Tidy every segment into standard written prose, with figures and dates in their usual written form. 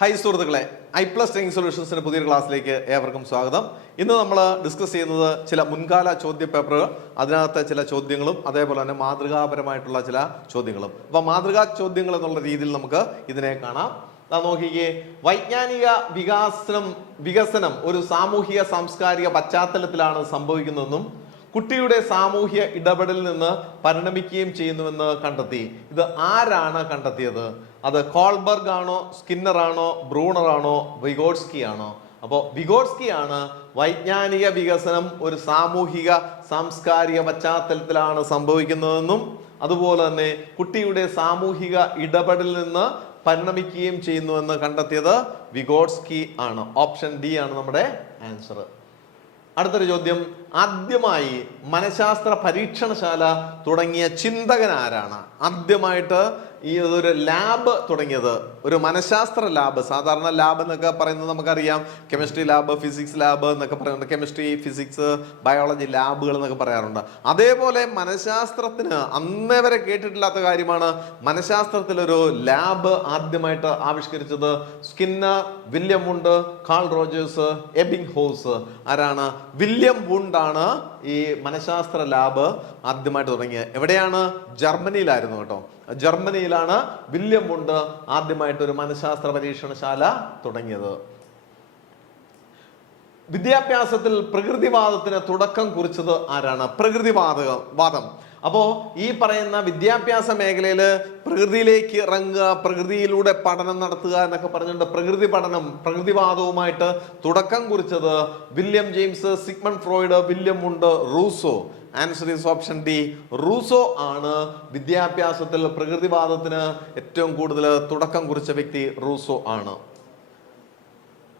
High സുഹൃത്തുക്കളെ, EyePlus training സൊല്യൂഷൻസിന്റെ പുതിയൊരു ക്ലാസ്സിലേക്ക് ഏവർക്കും സ്വാഗതം. ഇന്ന് നമ്മൾ ഡിസ്കസ് ചെയ്യുന്നത് ചില മുൻകാല ചോദ്യ പേപ്പറുകൾ, അതിനകത്തെ ചില ചോദ്യങ്ങളും അതേപോലെ തന്നെ മാതൃകാപരമായിട്ടുള്ള ചില ചോദ്യങ്ങളും. അപ്പൊ മാതൃകാ ചോദ്യങ്ങൾ എന്നുള്ള രീതിയിൽ നമുക്ക് ഇതിനെ കാണാം. നോക്കിക്കേ, വൈജ്ഞാനിക വികസനം ഒരു സാമൂഹിക സാംസ്കാരിക പശ്ചാത്തലത്തിലാണ് സംഭവിക്കുന്നതെന്നും കുട്ടിയുടെ സാമൂഹ്യ ഇടപെടലിൽ നിന്ന് പരിണമിക്കുകയും ചെയ്യുന്നുവെന്ന് കണ്ടെത്തി. ഇത് ആരാണ് കണ്ടെത്തിയത്? അത് കോൾബർഗ് ആണോ, സ്കിന്നർ ആണോ, ബ്രൂണർ ആണോ, വിഗോട്സ്കി ആണോ? അപ്പോൾ വിഗോട്സ്കി ആണ് വൈജ്ഞാനിക വികസനം ഒരു സാമൂഹിക സാംസ്കാരിക പശ്ചാത്തലത്തിലാണ് സംഭവിക്കുന്നതെന്നും അതുപോലെ തന്നെ കുട്ടിയുടെ സാമൂഹിക ഇടപെടലിൽ നിന്ന് പരിണമിക്കുകയും ചെയ്യുന്നുവെന്ന് കണ്ടെത്തിയത് വിഗോട്സ്കി ആണ്. ഓപ്ഷൻ ഡി ആണ് നമ്മുടെ ആൻസർ. അടുത്തൊരു ചോദ്യം, ആദ്യമായി മനഃശാസ്ത്ര പരീക്ഷണശാല തുടങ്ങിയ ചിന്തകൻ ആരാണ്? ആദ്യമായിട്ട് ഈ ഒരു ലാബ് തുടങ്ങിയത്, ഒരു മനഃശാസ്ത്ര ലാബ്. സാധാരണ ലാബ് എന്നൊക്കെ പറയുന്നത് നമുക്കറിയാം, കെമിസ്ട്രി ലാബ്, ഫിസിക്സ് ലാബ് എന്നൊക്കെ പറയുന്നുണ്ട്. കെമിസ്ട്രി, ഫിസിക്സ്, ബയോളജി ലാബുകൾ എന്നൊക്കെ പറയാറുണ്ട്. അതേപോലെ മനഃശാസ്ത്രത്തിന് അന്നേ വരെ കേട്ടിട്ടില്ലാത്ത കാര്യമാണ്, മനഃശാസ്ത്രത്തിലൊരു ലാബ് ആദ്യമായിട്ട് ആവിഷ്കരിച്ചത് സ്കിന്നർ, വില്യം വുണ്ട്, കാൾ റോജേഴ്സ്, എബിംഗ്ഹോസ്. ആരാണ്? വില്യം വുണ്ടാണ് ഈ മനഃശാസ്ത്ര ലാബ് ആദ്യമായിട്ട് തുടങ്ങിയത്. എവിടെയാണ്? ജർമ്മനിയിലായിരുന്നു കേട്ടോ. ജർമ്മനിയിലാണ് വില്യം വുണ്ട് ആദ്യമായിട്ട് ഒരു മനഃശാസ്ത്ര പരീക്ഷണശാല തുടങ്ങിയത്. വിദ്യാഭ്യാസത്തിൽ പ്രകൃതിവാദത്തിന് തുടക്കം കുറിച്ചത് ആരാണ്? പ്രകൃതിവാദം. അപ്പോ ഈ പറയുന്ന വിദ്യാഭ്യാസ മേഖലയിൽ പ്രകൃതിയിലേക്ക് ഇറങ്ങുക, പ്രകൃതിയിലൂടെ പഠനം നടത്തുക എന്നൊക്കെ പറഞ്ഞുകൊണ്ട് പ്രകൃതിവാദവുമായിട്ട് തുടക്കം കുറിച്ചത് William James, Sigmund Freud, William Wundt, Rousseau. Answer is option D. Rousseau ആണ് വിദ്യാഭ്യാസത്തിൽ പ്രകൃതിവാദത്തിന് ഏറ്റവും കൂടുതൽ തുടക്കം കുറിച്ച വ്യക്തി. റൂസോ ആണ്.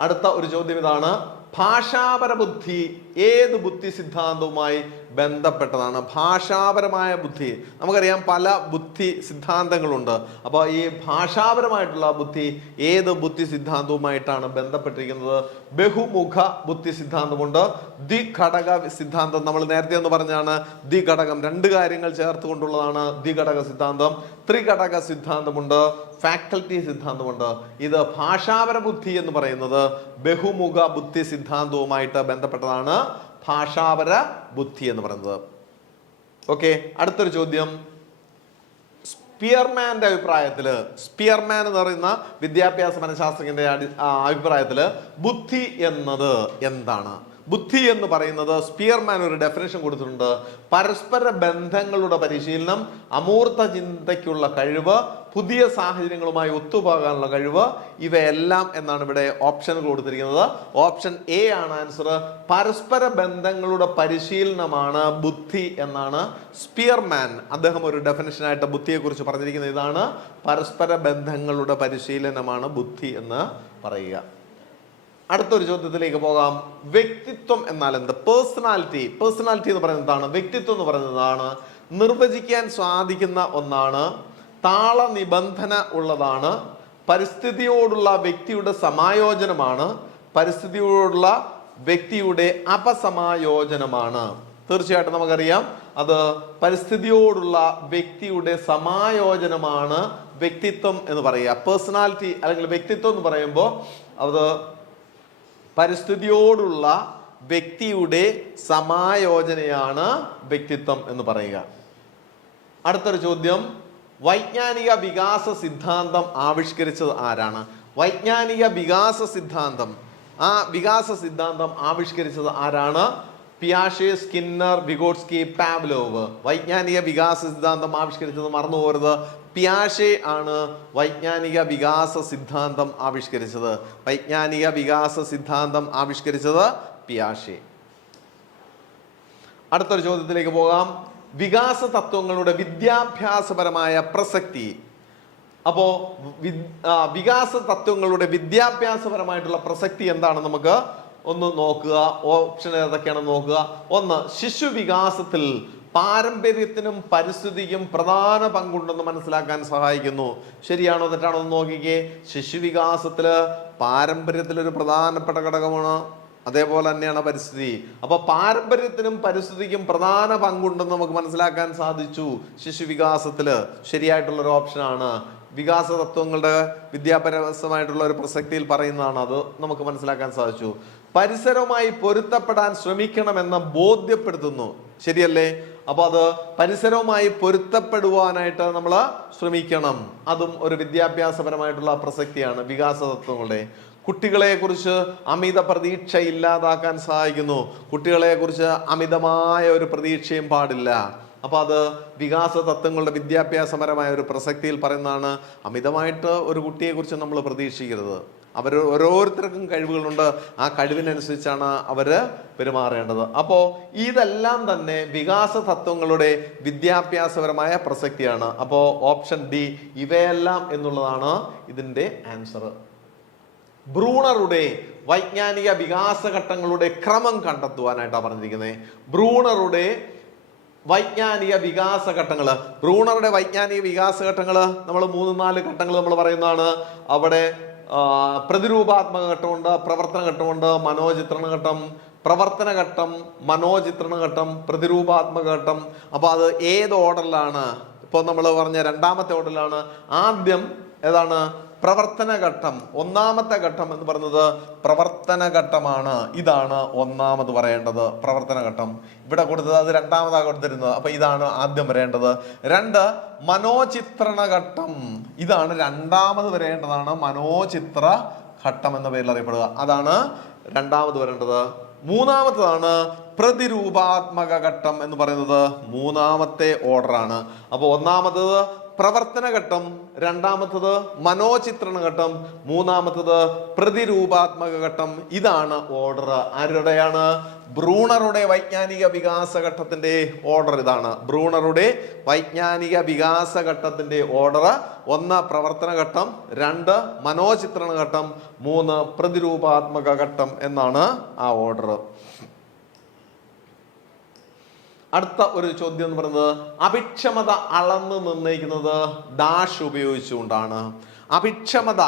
അടുത്ത ഒരു ചോദ്യം ഇതാണ്, ഭാഷാപര ബുദ്ധി ഏത് ബുദ്ധി സിദ്ധാന്തവുമായി ബന്ധപ്പെട്ടതാണ്? ഭാഷാപരമായ ബുദ്ധി, നമുക്കറിയാം പല ബുദ്ധി സിദ്ധാന്തങ്ങളുണ്ട്. അപ്പോൾ ഈ ഭാഷാപരമായിട്ടുള്ള ബുദ്ധി ഏത് ബുദ്ധി സിദ്ധാന്തവുമായിട്ടാണ് ബന്ധപ്പെട്ടിരിക്കുന്നത്? ബഹുമുഖ ബുദ്ധി സിദ്ധാന്തമുണ്ട്, ദ്വിഘടക സിദ്ധാന്തം. നമ്മൾ നേരത്തെ ഒന്ന് പറഞ്ഞാണ് ദ്വിഘടകം, രണ്ട് കാര്യങ്ങൾ ചേർത്തുകൊണ്ടുള്ളതാണ് ദ്വിഘടക സിദ്ധാന്തം. ത്രിഘടക സിദ്ധാന്തമുണ്ട്, ഫാക്കൽറ്റി സിദ്ധാന്തമുണ്ട്. ഇത് ഭാഷാപര ബുദ്ധി എന്ന് പറയുന്നത് ബഹുമുഖ ബുദ്ധി സിദ്ധാന്തവുമായിട്ട് ബന്ധപ്പെട്ടതാണ് ഭാഷാപര ബുദ്ധി എന്ന് പറയുന്നത്. ഓക്കെ, അടുത്തൊരു ചോദ്യം, സ്പിയർമാന്റെ അഭിപ്രായത്തില്, സ്പിയർമാൻ എന്ന് പറയുന്ന വിദ്യാഭ്യാസ മനഃശാസ്ത്രജ്ഞന്റെ അഭിപ്രായത്തില് ബുദ്ധി എന്നത് എന്താണ്? ബുദ്ധി എന്ന് പറയുന്നത് സ്പിയർമാൻ ഒരു ഡെഫിനേഷൻ കൊടുത്തിട്ടുണ്ട്. പരസ്പര ബന്ധങ്ങളുടെ പരിശീലനം, അമൂർത്ത ചിന്തയ്ക്കുള്ള കഴിവ്, പുതിയ സാഹചര്യങ്ങളുമായി ഒത്തുപോകാനുള്ള കഴിവ്, ഇവയെല്ലാം എന്നാണ് ഇവിടെ ഓപ്ഷനുകൾ കൊടുത്തിരിക്കുന്നത്. ഓപ്ഷൻ എ ആണ് ആൻസർ. പരസ്പര ബന്ധങ്ങളുടെ പരിശീലനമാണ് ബുദ്ധി എന്നാണ് സ്പിയർമാൻ അദ്ദേഹം ഒരു ഡെഫിനേഷനായിട്ട് ബുദ്ധിയെ കുറിച്ച് പറഞ്ഞിരിക്കുന്നത്. ഇതാണ് പരസ്പര ബന്ധങ്ങളുടെ പരിശീലനമാണ് ബുദ്ധി എന്ന് പറയുക. അടുത്തൊരു ചോദ്യത്തിലേക്ക് പോകാം. വ്യക്തിത്വം എന്നാൽ എന്ത്? പേഴ്സണാലിറ്റി എന്ന് പറയുന്നത് എന്താണ്? വ്യക്തിത്വം എന്ന് പറയുന്നതാണ് നിർവചിക്കാൻ സാധിക്കുന്ന ഒന്നാണ്, താള നിബന്ധന ഉള്ളതാണ്, പരിസ്ഥിതിയോടുള്ള വ്യക്തിയുടെ സമായോജനമാണ്, പരിസ്ഥിതിയോടുള്ള വ്യക്തിയുടെ അപസമായോജനമാണ്. തീർച്ചയായിട്ടും നമുക്കറിയാം അത് പരിസ്ഥിതിയോടുള്ള വ്യക്തിയുടെ സമായോജനമാണ് വ്യക്തിത്വം എന്ന് പറയുക. പേഴ്സണാലിറ്റി അല്ലെങ്കിൽ വ്യക്തിത്വം എന്ന് പറയുമ്പോൾ അത് പരിസ്ഥിതിയോടുള്ള വ്യക്തിയുടെ സമായോജനയാണ് വ്യക്തിത്വം എന്ന് പറയുക. അടുത്തൊരു ചോദ്യം, വൈജ്ഞാനിക വികാസ സിദ്ധാന്തം ആവിഷ്കരിച്ചത് ആരാണ്? വൈജ്ഞാനിക വികാസ സിദ്ധാന്തം, ആ വികാസ സിദ്ധാന്തം ആവിഷ്കരിച്ചത് ആരാണ്? പിയാഷെ, സ്കിന്നർ, വിഗോട്സ്കി, പാവ്ലോവ്. വൈജ്ഞാനിക വികാസ സിദ്ധാന്തം ആവിഷ്കരിച്ചത് മറന്നു പോകരുത്, പിയാഷെ ആണ് വൈജ്ഞാനിക വികാസ സിദ്ധാന്തം ആവിഷ്കരിച്ചത്. വൈജ്ഞാനിക വികാസ സിദ്ധാന്തം ആവിഷ്കരിച്ചത് പിയാഷെ. അടുത്തൊരു ചോദ്യത്തിലേക്ക് പോകാം, വികാസ തത്വങ്ങളുടെ വിദ്യാഭ്യാസപരമായ പ്രസക്തി. അപ്പോ വികാസ തത്വങ്ങളുടെ വിദ്യാഭ്യാസപരമായിട്ടുള്ള പ്രസക്തി എന്താണെന്ന് നമുക്ക് ഒന്ന് നോക്കുക. ഓപ്ഷൻ ഏതൊക്കെയാണെന്ന് നോക്കുക. ഒന്ന്, ശിശു വികാസത്തിൽ പാരമ്പര്യത്തിനും പരിസ്ഥിതിക്കും പ്രധാന പങ്കുണ്ടെന്ന് മനസ്സിലാക്കാൻ സഹായിക്കുന്നു. ശരിയാണോ തെറ്റാണോ എന്ന് നോക്കിക്കേ. ശിശു വികാസത്തില് പാരമ്പര്യത്തിലൊരു പ്രധാനപ്പെട്ട ഘടകമാണ്, അതേപോലെ തന്നെയാണ് പരിസ്ഥിതി. അപ്പൊ പാരമ്പര്യത്തിനും പരിസ്ഥിതിക്കും പ്രധാന പങ്കുണ്ടെന്ന് നമുക്ക് മനസ്സിലാക്കാൻ സാധിച്ചു ശിശു വികാസത്തില്. ശരിയായിട്ടുള്ളൊരു ഓപ്ഷനാണ് വികാസ തത്വങ്ങളുടെ വിദ്യാഭ്യാസമായിട്ടുള്ള ഒരു പ്രസക്തിയിൽ പറയുന്നതാണ്. അത് നമുക്ക് മനസ്സിലാക്കാൻ സാധിച്ചു. പരിസരവുമായി പൊരുത്തപ്പെടാൻ ശ്രമിക്കണമെന്ന് ബോധ്യപ്പെടുത്തുന്നു. ശരിയല്ലേ? അപ്പൊ അത് പരിസരവുമായി പൊരുത്തപ്പെടുവാനായിട്ട് നമ്മൾ ശ്രമിക്കണം. അതും ഒരു വിദ്യാഭ്യാസപരമായിട്ടുള്ള പ്രസക്തിയാണ് വികാസ തത്വങ്ങളുടെ. കുട്ടികളെ കുറിച്ച് അമിത പ്രതീക്ഷ ഇല്ലാതാക്കാൻ സഹായിക്കുന്നു. കുട്ടികളെ കുറിച്ച് അമിതമായ ഒരു പ്രതീക്ഷയും പാടില്ല. അപ്പൊ അത് വികാസ തത്വങ്ങളുടെ വിദ്യാഭ്യാസപരമായ ഒരു പ്രസക്തിയിൽ പറയുന്നതാണ്. അമിതമായിട്ട് ഒരു കുട്ടിയെ കുറിച്ച് നമ്മൾ പ്രതീക്ഷിക്കരുത്. അവർ ഓരോരുത്തർക്കും കഴിവുകളുണ്ട്. ആ കഴിവിനനുസരിച്ചാണ് അവര് പെരുമാറേണ്ടത്. അപ്പോൾ ഇതെല്ലാം തന്നെ വികാസ തത്വങ്ങളുടെ വിദ്യാഭ്യാസപരമായ പ്രസക്തിയാണ്. അപ്പോൾ ഓപ്ഷൻ ഡി ഇവയെല്ലാം എന്നുള്ളതാണ് ഇതിന്റെ ആൻസർ. ബ്രൂണറുടെ വൈജ്ഞാനിക വികാസഘട്ടങ്ങളുടെ ക്രമം കണ്ടെത്തുവാനായിട്ടാണ് പറഞ്ഞിരിക്കുന്നത്. ബ്രൂണറുടെ വൈജ്ഞാനിക വികാസഘട്ടങ്ങൾ. ബ്രൂണറുടെ വൈജ്ഞാനിക വികാസഘട്ടങ്ങൾ നമ്മൾ 3-4 ഘട്ടങ്ങൾ നമ്മൾ പറയുന്നതാണ്. അവിടെ പ്രതിരൂപാത്മക ഘട്ടമുണ്ട്, പ്രവർത്തന ഘട്ടമുണ്ട്, മനോചിത്രണ ഘട്ടം, പ്രവർത്തന ഘട്ടം, മനോചിത്രണ ഘട്ടം, പ്രതിരൂപാത്മക ഘട്ടം. അപ്പൊ അത് ഏത് ഓർഡറിലാണ്? ഇപ്പോൾ നമ്മൾ പറഞ്ഞ 2ാമത്തെ ഓർഡറിലാണ്. ആദ്യം ഏതാണ്? പ്രവർത്തന ഘട്ടം. 1ാമത്തെ ഘട്ടം എന്ന് പറയുന്നത് പ്രവർത്തന ഘട്ടമാണ്. ഇതാണ് 1ാമത് പറയേണ്ടത്, പ്രവർത്തന ഘട്ടം. ഇവിടെ കൊടുത്തത് അത് 2ാമതാണ് കൊടുത്തിരുന്നത്. അപ്പൊ ഇതാണ് ആദ്യം വരേണ്ടത്. 2 മനോചിത്രണ ഘട്ടം. ഇതാണ് 2ാമത് വരേണ്ടതാണ്. മനോചിത്ര ഘട്ടം എന്ന പേരിൽ അറിയപ്പെടുക. അതാണ് 2ാമത് വരേണ്ടത്. 3ാമത്തതാണ് പ്രതിരൂപാത്മക ഘട്ടം എന്ന് പറയുന്നത് 3ാമത്തെ ഓർഡറാണ്. അപ്പൊ 1ാമത്തത് പ്രവർത്തന ഘട്ടം, 2ാമത്തത് മനോചിത്രണ ഘട്ടം, 3ാമത്തത് പ്രതിരൂപാത്മക ഘട്ടം. ഇതാണ് ഓർഡർ. ആരുടെയാണ്? ബ്രൂണറുടെ വൈജ്ഞാനിക വികാസ ഘട്ടത്തിന്റെ ഓർഡർ ഇതാണ്. ബ്രൂണറുടെ വൈജ്ഞാനിക വികാസ ഘട്ടത്തിന്റെ ഓർഡർ 1 പ്രവർത്തന ഘട്ടം, 2 മനോചിത്രണ ഘട്ടം, 3 പ്രതിരൂപാത്മക ഘട്ടം എന്നാണ് ആ ഓർഡർ. അടുത്ത ഒരു ചോദ്യം എന്ന് പറയുന്നത് അഭിക്ഷമത അളന്ന് നിർണ്ണയിക്കുന്നത് ഡാഷ് ഉപയോഗിച്ചുകൊണ്ടാണ്. അഭിക്ഷമത,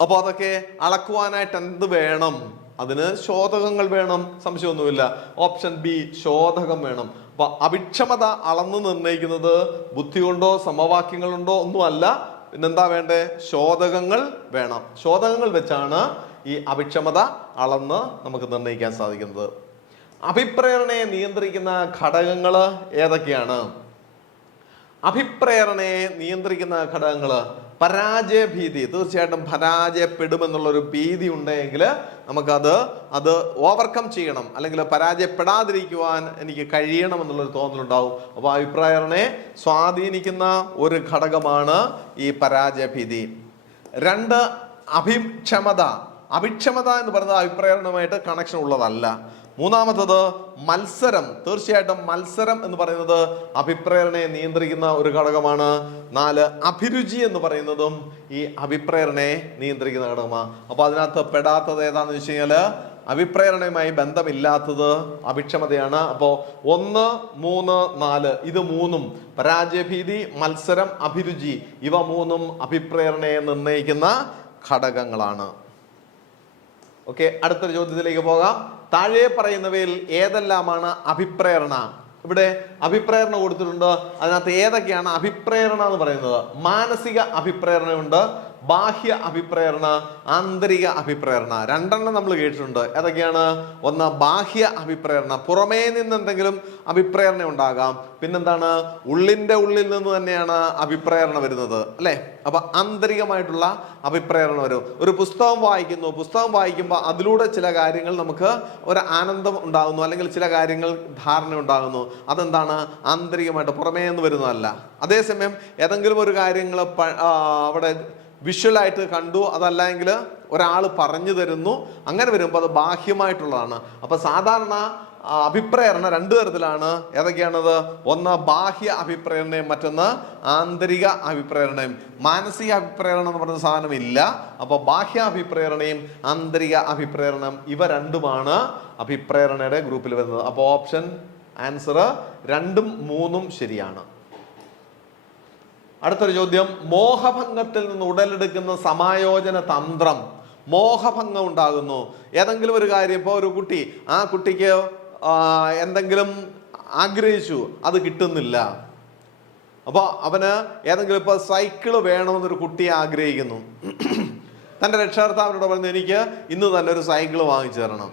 അപ്പോൾ അതൊക്കെ അളക്കുവാനായിട്ട് എന്ത് വേണം? അതിന് ശോധകങ്ങൾ വേണം, സംശയമൊന്നുമില്ല. ഓപ്ഷൻ ബി ശോധകം വേണം. അപ്പൊ അഭിക്ഷമത അളന്ന് നിർണ്ണയിക്കുന്നത് ബുദ്ധി കൊണ്ടോ സമവാക്യങ്ങളുണ്ടോ ഒന്നുമല്ല. പിന്നെന്താ വേണ്ടേ? ശോധകങ്ങൾ വേണം. ശോധകങ്ങൾ വെച്ചാണ് ഈ അഭിക്ഷമത അളന്ന് നമുക്ക് നിർണ്ണയിക്കാൻ സാധിക്കുന്നത്. അഭിപ്രേരണയെ നിയന്ത്രിക്കുന്ന ഘടകങ്ങൾ ഏതൊക്കെയാണ്? അഭിപ്രേരണയെ നിയന്ത്രിക്കുന്ന ഘടകങ്ങൾ പരാജയ ഭീതി. തീർച്ചയായിട്ടും പരാജയപ്പെടുമെന്നുള്ളൊരു ഭീതി ഉണ്ടെങ്കിൽ അത് ഓവർകം ചെയ്യണം, അല്ലെങ്കിൽ പരാജയപ്പെടാതിരിക്കുവാൻ എനിക്ക് കഴിയണം എന്നുള്ളൊരു തോന്നലുണ്ടാവും. അപ്പോൾ അഭിപ്രേരണയെ സ്വാധീനിക്കുന്ന ഒരു ഘടകമാണ് ഈ പരാജയ ഭീതി. 2 അഭിക്ഷമത. അഭിക്ഷമത എന്ന് പറയുന്നത് അഭിപ്രേരണയുമായിട്ട് കണക്ഷൻ ഉള്ളതല്ല. 3ാമത്തത് മത്സരം. തീർച്ചയായിട്ടും മത്സരം എന്ന് പറയുന്നത് അഭിപ്രേരണയെ നിയന്ത്രിക്കുന്ന ഒരു ഘടകമാണ്. 4 അഭിരുചി എന്ന് പറയുന്നതും ഈ അഭിപ്രേരണയെ നിയന്ത്രിക്കുന്ന ഘടകമാണ്. അപ്പൊ അതിനകത്ത് പെടാത്തത് ഏതാണെന്ന് വെച്ച് കഴിഞ്ഞാൽ അഭിപ്രേരണയുമായി ബന്ധമില്ലാത്തത് അഭിക്ഷമതയാണ്. അപ്പോ 1, 3, 4 ഇത് 3ഉം പരാജയഭീതി, മത്സരം, അഭിരുചി ഇവ 3ഉം അഭിപ്രേരണയെ നിർണ്ണയിക്കുന്ന ഘടകങ്ങളാണ്. ഓക്കെ, അടുത്തൊരു ചോദ്യത്തിലേക്ക് പോകാം. താഴെ പറയുന്നവയിൽ ഏതെല്ലാമാണ് അഭിപ്രേരണ? ഇവിടെ അഭിപ്രേരണ കൊടുത്തിട്ടുണ്ട്. അതിനകത്ത് ഏതൊക്കെയാണ് അഭിപ്രേരണ എന്ന് പറയുന്നത്? മാനസിക അഭിപ്രേരണയുണ്ട്, ബാഹ്യ അഭിപ്രേരണ, ആന്തരിക അഭിപ്രേരണ. 2 നമ്മൾ കേട്ടിട്ടുണ്ട്. ഏതൊക്കെയാണ്? 1 ബാഹ്യ അഭിപ്രേരണ, പുറമേ നിന്ന് എന്തെങ്കിലും അഭിപ്രേരണ ഉണ്ടാകാം. പിന്നെന്താണ്? ഉള്ളിന്റെ ഉള്ളിൽ നിന്ന് തന്നെയാണ് അഭിപ്രേരണ വരുന്നത്, അല്ലെ? അപ്പൊ ആന്തരികമായിട്ടുള്ള അഭിപ്രേരണ വരും. ഒരു പുസ്തകം വായിക്കുന്നു, പുസ്തകം വായിക്കുമ്പോൾ അതിലൂടെ ചില കാര്യങ്ങൾ നമുക്ക് ഒരു ആനന്ദം ഉണ്ടാകുന്നു, അല്ലെങ്കിൽ ചില കാര്യങ്ങൾ ധാരണ ഉണ്ടാകുന്നു. അതെന്താണ്? ആന്തരികമായിട്ട് പുറമേ നിന്ന് വരുന്നതല്ല. അതേസമയം ഏതെങ്കിലും ഒരു കാര്യങ്ങൾ അവിടെ വിഷ്വലായിട്ട് കണ്ടു, അതല്ലെങ്കിൽ ഒരാൾ പറഞ്ഞു തരുന്നു, അങ്ങനെ വരുമ്പോൾ അത് ബാഹ്യമായിട്ടുള്ളതാണ്. അപ്പൊ സാധാരണ അഭിപ്രേരണ 2 തരത്തിലാണ്. ഏതൊക്കെയാണത്? 1 ബാഹ്യ അഭിപ്രേരണയും, മറ്റൊന്ന് ആന്തരിക അഭിപ്രേരണയും. മാനസിക അഭിപ്രേരണ എന്ന് പറയുന്ന സാധനം ഇല്ല. അപ്പൊ ബാഹ്യ അഭിപ്രേരണയും ആന്തരിക അഭിപ്രേരണം ഇവ 2ഉമാണ് അഭിപ്രേരണയുടെ ഗ്രൂപ്പിൽ വരുന്നത്. അപ്പൊ ഓപ്ഷൻ ആൻസർ 2ഉം 3ഉം ശരിയാണ്. അടുത്തൊരു ചോദ്യം, മോഹഭംഗത്തിൽ നിന്ന് ഉടലെടുക്കുന്ന സമായോജന തന്ത്രം. മോഹഭംഗം ഉണ്ടാകുന്നു. ഏതെങ്കിലും ഒരു കാര്യം, ഇപ്പോൾ ഒരു കുട്ടി, ആ കുട്ടിക്ക് എന്തെങ്കിലും ആഗ്രഹിച്ചു, അത് കിട്ടുന്നില്ല. അപ്പോൾ അവന് ഏതെങ്കിലും ഇപ്പോൾ സൈക്കിള് വേണമെന്നൊരു കുട്ടി ആഗ്രഹിക്കുന്നു. തൻ്റെ രക്ഷകർത്താവിനോട് പറഞ്ഞു, എനിക്ക് ഇന്ന് തന്നെ ഒരു സൈക്കിള് വാങ്ങിച്ചു തരണം.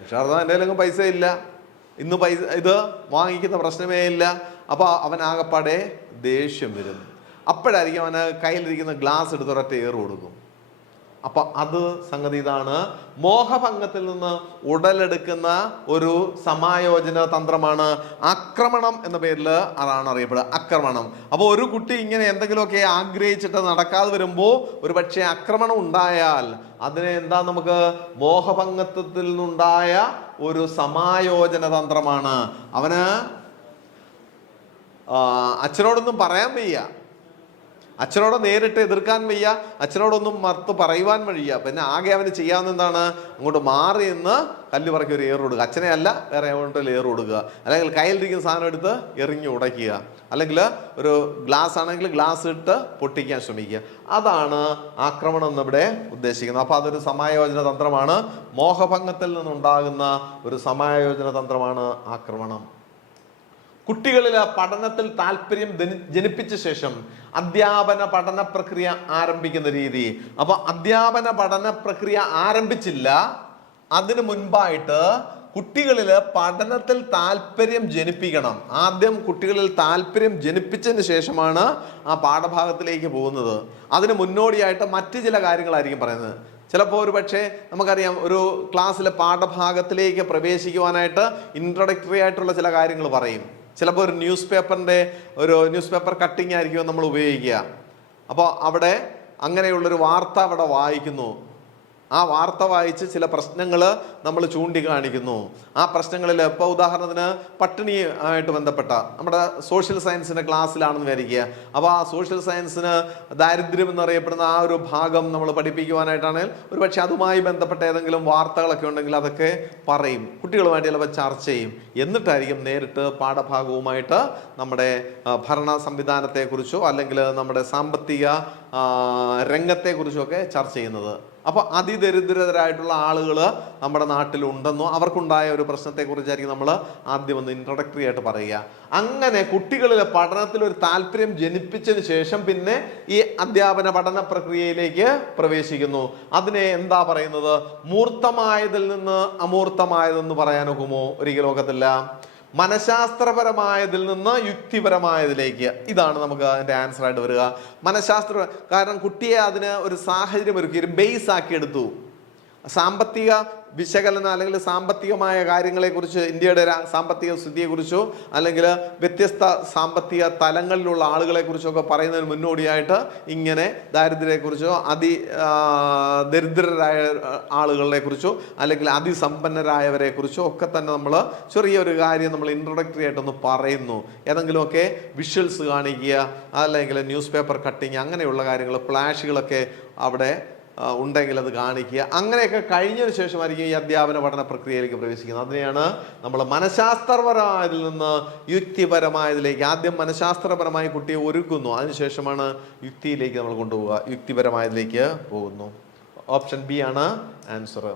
രക്ഷകർത്താവ് എൻ്റെ കയ്യിലെങ്കിലും പൈസ ഇല്ല, ഇന്ന് ഇത് വാങ്ങിക്കുന്ന പ്രശ്നമേ ഇല്ല. അപ്പോൾ അവൻ ആകപ്പാടെ ദേഷ്യം വരും. അപ്പോഴായിരിക്കും അവന് കയ്യിലിരിക്കുന്ന ഗ്ലാസ് എടുത്ത് ഒരൊറ്റ ഏറ് കൊടുക്കും. അപ്പൊ അത് സംഗതി ഇതാണ്, മോഹഭംഗത്തിൽ നിന്ന് ഉടലെടുക്കുന്ന ഒരു സമായോജന തന്ത്രമാണ് ആക്രമണം എന്ന പേരിൽ അതാണ് അറിയപ്പെടുക, ആക്രമണം. അപ്പോൾ ഒരു കുട്ടി ഇങ്ങനെ എന്തെങ്കിലുമൊക്കെ ആഗ്രഹിച്ചിട്ട് നടക്കാതെ വരുമ്പോൾ ഒരു പക്ഷേ ആക്രമണം ഉണ്ടായാൽ അതിനെ എന്താ നമുക്ക് മോഹഭംഗത്തിൽ നിന്നുണ്ടായ ഒരു സമായോജന തന്ത്രമാണ്. അവന് അച്ഛനോടൊന്നും പറയാൻ വയ്യ, അച്ഛനോട് നേരിട്ട് എതിർക്കാൻ വയ്യ, അച്ഛനോടൊന്നും മറുത്ത് പറയുവാൻ വയ്യ. പിന്നെ ആകെ അവന് ചെയ്യാവുന്ന എന്താണ്, അങ്ങോട്ട് മാറി നിന്ന് കല്ല് പറക്കി ഒരു ഏറ് കൊടുക്കുക. അച്ഛനെ അല്ല, വേറെ എങ്ങോട്ടും ഏറ് കൊടുക്കുക, അല്ലെങ്കിൽ കയ്യിലിരിക്കുന്ന സാധനം എടുത്ത് എറിഞ്ഞു ഉടയ്ക്കുക, അല്ലെങ്കിൽ ഒരു ഗ്ലാസ് ആണെങ്കിൽ ഗ്ലാസ് ഇട്ട് പൊട്ടിക്കാൻ ശ്രമിക്കുക. അതാണ് ആക്രമണം എന്നിവിടെ ഉദ്ദേശിക്കുന്നത്. അപ്പോൾ അതൊരു സമായോജന തന്ത്രമാണ്, മോഹഭംഗത്തിൽ നിന്നുണ്ടാകുന്ന ഒരു സമായോജന തന്ത്രമാണ് ആക്രമണം. കുട്ടികളിൽ പഠനത്തിൽ താല്പര്യം ജനിപ്പിച്ച ശേഷം അധ്യാപന പഠന പ്രക്രിയ ആരംഭിക്കുന്ന രീതി. അപ്പൊ അധ്യാപന പഠന പ്രക്രിയ ആരംഭിച്ചില്ല, അതിനു മുൻപായിട്ട് കുട്ടികളിൽ പഠനത്തിൽ താല്പര്യം ജനിപ്പിക്കണം. ആദ്യം കുട്ടികളിൽ താല്പര്യം ജനിപ്പിച്ചതിന് ശേഷമാണ് ആ പാഠഭാഗത്തിലേക്ക് പോകുന്നത്. അതിന് മുന്നോടിയായിട്ട് മറ്റു ചില കാര്യങ്ങളായിരിക്കും പറയുന്നത്. ചിലപ്പോൾ ഒരു പക്ഷേ നമുക്കറിയാം, ഒരു ക്ലാസ്സിലെ പാഠഭാഗത്തിലേക്ക് പ്രവേശിക്കുവാനായിട്ട് ഇൻട്രൊഡക്ടറി ആയിട്ടുള്ള ചില കാര്യങ്ങൾ പറയും. ചിലപ്പോൾ ഒരു ന്യൂസ് പേപ്പർ കട്ടിങ് ആയിരിക്കും നമ്മൾ ഉപയോഗിക്കുക. അപ്പോൾ അവിടെ അങ്ങനെയുള്ളൊരു വാർത്ത അവിടെ വായിക്കുന്നു. ആ വാർത്ത വായിച്ച് ചില പ്രശ്നങ്ങൾ നമ്മൾ ചൂണ്ടിക്കാണിക്കുന്നു. ആ പ്രശ്നങ്ങളിൽ ഇപ്പോൾ ഉദാഹരണത്തിന് പട്ടിണി ആയിട്ട് ബന്ധപ്പെട്ട നമ്മുടെ സോഷ്യൽ സയൻസിൻ്റെ ക്ലാസ്സിലാണെന്ന് വിചാരിക്കുക. അപ്പോൾ ആ സോഷ്യൽ സയൻസിന് ദാരിദ്ര്യം എന്നറിയപ്പെടുന്ന ആ ഒരു ഭാഗം നമ്മൾ പഠിപ്പിക്കുവാനായിട്ടാണെങ്കിൽ ഒരു പക്ഷേ അതുമായി ബന്ധപ്പെട്ട ഏതെങ്കിലും വാർത്തകളൊക്കെ ഉണ്ടെങ്കിൽ അതൊക്കെ പറയും, കുട്ടികളുമായിട്ട് ചിലപ്പോൾ ചർച്ച ചെയ്യും. എന്നിട്ടായിരിക്കും നേരിട്ട് പാഠഭാഗവുമായിട്ട് നമ്മുടെ ഭരണ സംവിധാനത്തെക്കുറിച്ചോ അല്ലെങ്കിൽ നമ്മുടെ സാമ്പത്തിക രംഗത്തെക്കുറിച്ചോ ഒക്കെ ചർച്ച ചെയ്യുന്നത്. അപ്പോൾ അതിദരിദ്രരായിട്ടുള്ള ആളുകൾ നമ്മുടെ നാട്ടിലുണ്ടെന്നോ അവർക്കുണ്ടായ ഒരു പ്രശ്നത്തെക്കുറിച്ചായിരിക്കും നമ്മൾ ആദ്യം ഒന്ന് ഇൻട്രൊഡക്ടറി ആയിട്ട് പറയുക. അങ്ങനെ കുട്ടികളിലെ പഠനത്തിൽ ഒരു താല്പര്യം ജനിപ്പിച്ചതിന് ശേഷം പിന്നെ ഈ അധ്യാപന പഠന പ്രക്രിയയിലേക്ക് പ്രവേശിക്കുന്നു. അതിനെ എന്താ പറയുന്നത്, മൂർത്തമായതിൽ നിന്ന് അമൂർത്തമായതെന്ന് പറയാനൊക്കുമോ? ഒരിക്കലും ഒക്കത്തില്ല. മനഃശാസ്ത്രപരമായതിൽ നിന്ന് യുക്തിപരമായതിലേക്ക്, ഇതാണ് നമുക്ക് അതിൻ്റെ ആൻസർ ആയിട്ട് വരിക. കാരണം കുട്ടിയെ അതിന് ഒരു സാഹചര്യം ഒരുക്കി, ഒരു ബേസ് ആക്കി എടുത്തു. സാമ്പത്തിക വിശകലനം അല്ലെങ്കിൽ സാമ്പത്തികമായ കാര്യങ്ങളെക്കുറിച്ച്, ഇന്ത്യയുടെ സാമ്പത്തിക സ്ഥിതിയെക്കുറിച്ചോ അല്ലെങ്കിൽ വ്യത്യസ്ത സാമ്പത്തിക തലങ്ങളിലുള്ള ആളുകളെക്കുറിച്ചൊക്കെ പറയുന്നതിന് മുന്നോടിയായിട്ട് ഇങ്ങനെ ദാരിദ്ര്യത്തെക്കുറിച്ചോ ദരിദ്രരായ ആളുകളെ കുറിച്ചോ അല്ലെങ്കിൽ അതിസമ്പന്നരായവരെ കുറിച്ചോ ഒക്കെ തന്നെ നമ്മൾ ചെറിയൊരു കാര്യം നമ്മൾ ഇൻട്രൊഡക്ടറി ആയിട്ടൊന്ന് പറയുന്നു. ഏതെങ്കിലുമൊക്കെ വിഷ്വൽസ് കാണിക്കുക, അല്ലെങ്കിൽ ന്യൂസ് പേപ്പർ കട്ടിങ്, അങ്ങനെയുള്ള കാര്യങ്ങൾ, ഫ്ലാഷുകളൊക്കെ അവിടെ ഉണ്ടെങ്കിൽ അത് കാണിക്കുക. അങ്ങനെയൊക്കെ കഴിഞ്ഞതിന് ശേഷമായിരിക്കും ഈ അധ്യാപന പഠന പ്രക്രിയയിലേക്ക് പ്രവേശിക്കുന്നത്. അതിനെയാണ് നമ്മൾ മനഃശാസ്ത്രപരമായതിൽ നിന്ന് യുക്തിപരമായതിലേക്ക്, ആദ്യം മനഃശാസ്ത്രപരമായി കുട്ടിയെ ഒരുക്കുന്നു, അതിനുശേഷമാണ് യുക്തിയിലേക്ക് നമ്മൾ കൊണ്ടുപോവുക, യുക്തിപരമായതിലേക്ക് പോകുന്നു. ഓപ്ഷൻ ബി ആണ് ആൻസർ.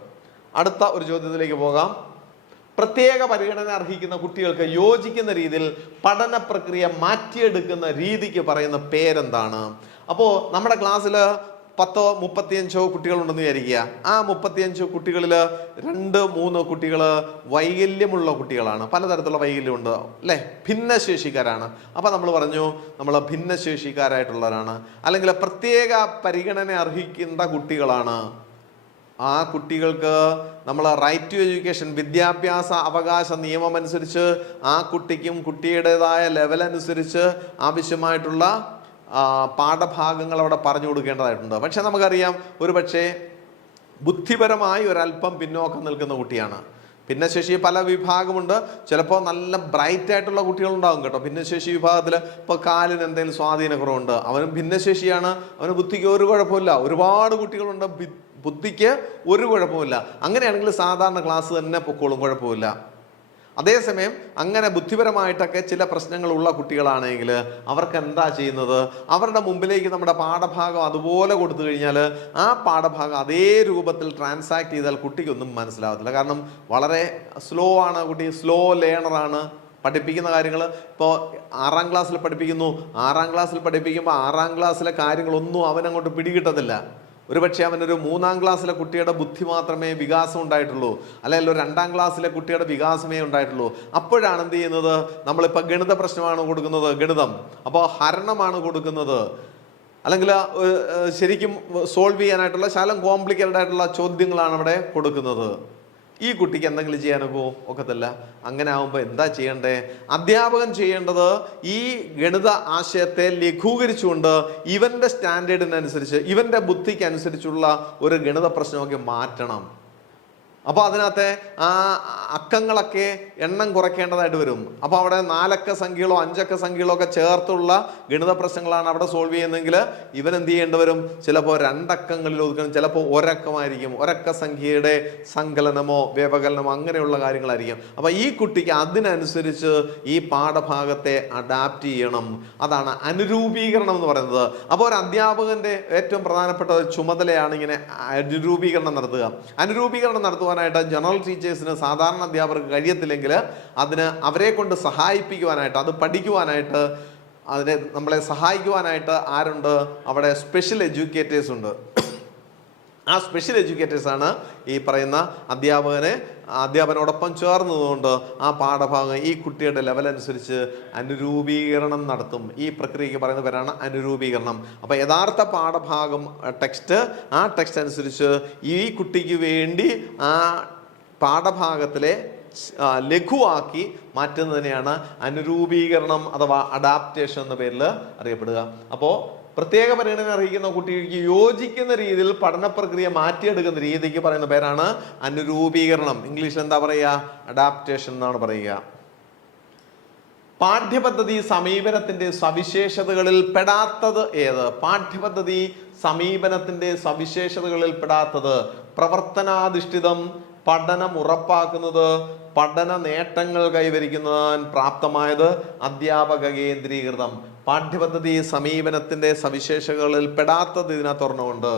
അടുത്ത ഒരു ചോദ്യത്തിലേക്ക് പോകാം. പ്രത്യേക പരിഗണന അർഹിക്കുന്ന കുട്ടികൾക്ക് യോജിക്കുന്ന രീതിയിൽ പഠന പ്രക്രിയ മാറ്റിയെടുക്കുന്ന രീതിക്ക് പറയുന്ന പേരെന്താണ്? അപ്പോൾ നമ്മുടെ ക്ലാസ്സിൽ 10-35 കുട്ടികളുണ്ടെന്ന് വിചാരിക്കുക. ആ 35 കുട്ടികളിൽ 2-3 കുട്ടികൾ വൈകല്യമുള്ള കുട്ടികളാണ്, പലതരത്തിലുള്ള വൈകല്യമുണ്ട് അല്ലേ, ഭിന്നശേഷിക്കാരാണ്. അപ്പം നമ്മൾ പറഞ്ഞു നമ്മൾ ഭിന്നശേഷിക്കാരായിട്ടുള്ളവരാണ്, അല്ലെങ്കിൽ പ്രത്യേക പരിഗണന അർഹിക്കേണ്ട കുട്ടികളാണ്. ആ കുട്ടികൾക്ക് നമ്മൾ റൈറ്റ് ടു എഡ്യൂക്കേഷൻ, വിദ്യാഭ്യാസ അവകാശ നിയമം അനുസരിച്ച് ആ കുട്ടിക്കും കുട്ടിയുടേതായ ലെവൽ അനുസരിച്ച് ആവശ്യമായിട്ടുള്ള പാഠഭാഗങ്ങൾ അവിടെ പറഞ്ഞു കൊടുക്കേണ്ടതായിട്ടുണ്ട്. പക്ഷെ നമുക്കറിയാം ഒരു പക്ഷേ ബുദ്ധിപരമായി ഒരല്പം പിന്നോക്കം നിൽക്കുന്ന കുട്ടിയാണ്. ഭിന്നശേഷി പല വിഭാഗമുണ്ട്. ചിലപ്പോൾ നല്ല ബ്രൈറ്റ് ആയിട്ടുള്ള കുട്ടികളുണ്ടാകും കേട്ടോ. ഭിന്നശേഷി വിഭാഗത്തിൽ ഇപ്പോൾ കാലിന് എന്തെങ്കിലും സ്വാധീനക്കുറവുണ്ട്, അവനും ഭിന്നശേഷിയാണ്, അവന് ബുദ്ധിക്ക് ഒരു കുഴപ്പമില്ല. ഒരുപാട് കുട്ടികളുണ്ട് ബുദ്ധിക്ക് ഒരു കുഴപ്പമില്ല. അങ്ങനെയാണെങ്കിൽ സാധാരണ ക്ലാസ് തന്നെ പൊക്കോളും, കുഴപ്പമില്ല. അതേസമയം അങ്ങനെ ബുദ്ധിപരമായിട്ടൊക്കെ ചില പ്രശ്നങ്ങളുള്ള കുട്ടികളാണെങ്കിൽ അവർക്ക് എന്താ ചെയ്യുന്നത്, അവരുടെ മുമ്പിലേക്ക് നമ്മുടെ പാഠഭാഗം അതുപോലെ കൊടുത്തു കഴിഞ്ഞാൽ ആ പാഠഭാഗം അതേ രൂപത്തിൽ ട്രാൻസാക്ട് ചെയ്താൽ കുട്ടിക്കൊന്നും മനസ്സിലാവത്തില്ല. കാരണം വളരെ സ്ലോ ആണ് കുട്ടി, സ്ലോ ലേണറാണ്, പഠിപ്പിക്കുന്ന കാര്യങ്ങൾ ഇപ്പോൾ 6ാം ക്ലാസ്സിൽ പഠിപ്പിക്കുന്നു. 6ാം ക്ലാസ്സിൽ പഠിപ്പിക്കുമ്പോൾ 6ാം ക്ലാസ്സിലെ കാര്യങ്ങളൊന്നും അവനങ്ങോട്ട് പിടികിട്ടത്തില്ല. ഒരുപക്ഷെ അവനൊരു 3ാം ക്ലാസ്സിലെ കുട്ടിയുടെ ബുദ്ധി മാത്രമേ വികാസം ഉണ്ടായിട്ടുള്ളൂ, അല്ലെങ്കിൽ ഒരു 2ാം ക്ലാസ്സിലെ കുട്ടിയുടെ വികാസമേ ഉണ്ടായിട്ടുള്ളൂ. അപ്പോഴാണ് എന്ത് ചെയ്യുന്നത്, നമ്മളിപ്പോൾ ഗണിത പ്രശ്നമാണ് കൊടുക്കുന്നത്, ഗണിതം, അപ്പോൾ ഹരണമാണ് കൊടുക്കുന്നത്, അല്ലെങ്കിൽ ശരിക്കും സോൾവ് ചെയ്യാനായിട്ടുള്ള ശകലം കോംപ്ലിക്കേറ്റഡ് ആയിട്ടുള്ള ചോദ്യങ്ങളാണ് അവിടെ കൊടുക്കുന്നത്. ഈ കുട്ടിക്ക് എന്തെങ്കിലും ചെയ്യാനൊക്കെ ഒക്കത്തില്ല. അങ്ങനെ ആകുമ്പോൾ എന്താ ചെയ്യണ്ടേ? അധ്യാപകൻ ചെയ്യേണ്ടത് ഈ ഗണിത ആശയത്തെ ലഘൂകരിച്ചുകൊണ്ട് ഇവന്റെ സ്റ്റാൻഡേർഡിനനുസരിച്ച്, ഇവന്റെ ബുദ്ധിക്ക് അനുസരിച്ചുള്ള ഒരു ഗണിത പ്രശ്നമൊക്കെ മാറ്റണം. അപ്പോൾ അതിനകത്തെ ആ അക്കങ്ങളൊക്കെ എണ്ണം കുറയ്ക്കേണ്ടതായിട്ട് വരും. അപ്പോൾ അവിടെ 4 അക്ക സംഖ്യകളോ 5 അക്ക സംഖ്യകളോ ഒക്കെ ചേർത്തുള്ള ഗണിത പ്രശ്നങ്ങളാണ് അവിടെ സോൾവ് ചെയ്യുന്നതെങ്കിൽ ഇവൻ എന്ത് ചെയ്യേണ്ടി വരും? ചിലപ്പോൾ 2 അക്കങ്ങളിൽ ഒതുക്കണം, ചിലപ്പോൾ ഒരക്കമായിരിക്കും, ഒരക്ക സംഖ്യയുടെ സങ്കലനമോ വ്യവകലനമോ അങ്ങനെയുള്ള കാര്യങ്ങളായിരിക്കും. അപ്പോൾ ഈ കുട്ടിക്ക് അതിനനുസരിച്ച് ഈ പാഠഭാഗത്തെ അഡാപ്റ്റ് ചെയ്യണം. അതാണ് അനുരൂപീകരണം എന്ന് പറയുന്നത്. അപ്പോൾ ഒരു അധ്യാപകന്റെ ഏറ്റവും പ്രധാനപ്പെട്ട ചുമതലയാണ് ഇങ്ങനെ അനുരൂപീകരണം നടത്തുക. അനുരൂപീകരണം നടത്തുവാനായിട്ട് ജനറൽ ടീച്ചേഴ്സിന്, സാധാരണ അധ്യാപകർക്ക് കഴിയത്തില്ലെങ്കിൽ അതിന് അവരെ കൊണ്ട് സഹായിപ്പിക്കുവാനായിട്ട്, അത് പഠിക്കുവാനായിട്ട്, അതിനെ നമ്മളെ സഹായിക്കുവാനായിട്ട് ആരുണ്ട്? അവിടെ സ്പെഷ്യൽ എഡ്യൂക്കേറ്റേഴ്സ് ഉണ്ട്. ആ സ്പെഷ്യൽ എഡ്യൂക്കേറ്റേഴ്സാണ് ഈ പറയുന്ന അധ്യാപനോടൊപ്പം ചേർന്നതുകൊണ്ട് ആ പാഠഭാഗം ഈ കുട്ടിയുടെ ലെവൽ അനുസരിച്ച് അനുരൂപീകരണം നടത്തും. ഈ പ്രക്രിയയ്ക്ക് പറയുന്ന പേരാണ് അനുരൂപീകരണം. അപ്പോൾ യഥാർത്ഥ പാഠഭാഗം ടെക്സ്റ്റ്, ആ ടെക്സ്റ്റ് അനുസരിച്ച് ഈ കുട്ടിക്ക് വേണ്ടി ആ പാഠഭാഗത്തിലെ ലഘുവാക്കി മാറ്റുന്നതിനെയാണ് അനുരൂപീകരണം അഥവാ അഡാപ്റ്റേഷൻ എന്ന പേരിൽ അറിയപ്പെടുക. അപ്പോൾ പ്രത്യേക പരിഗണന അറിയിക്കുന്ന കുട്ടിക്ക് യോജിക്കുന്ന രീതിയിൽ പഠന പ്രക്രിയ മാറ്റിയെടുക്കുന്ന രീതിക്ക് പറയുന്ന പേരാണ് അനുരൂപീകരണം. ഇംഗ്ലീഷിൽ എന്താ പറയുക? അഡാപ്റ്റേഷൻ എന്നാണ് പറയുക. പാഠ്യപദ്ധതി സമീപനത്തിന്റെ സവിശേഷതകളിൽ പെടാത്തത് ഏത്? പാഠ്യപദ്ധതി സമീപനത്തിന്റെ സവിശേഷതകളിൽ പെടാത്തത് പ്രവർത്തനാധിഷ്ഠിതം, പഠനം ഉറപ്പാക്കുന്നത്, പഠന നേട്ടങ്ങൾ കൈവരിക്കുന്നതിന് പ്രാപ്തമായത്, അധ്യാപക കേന്ദ്രീകൃതം. പാഠ്യപദ്ധതി സമീപനത്തിന്റെ സവിശേഷതകളിൽ പെടാത്തത് ഇതിനകത്ത് ഒരെണ്ണമുണ്ട്.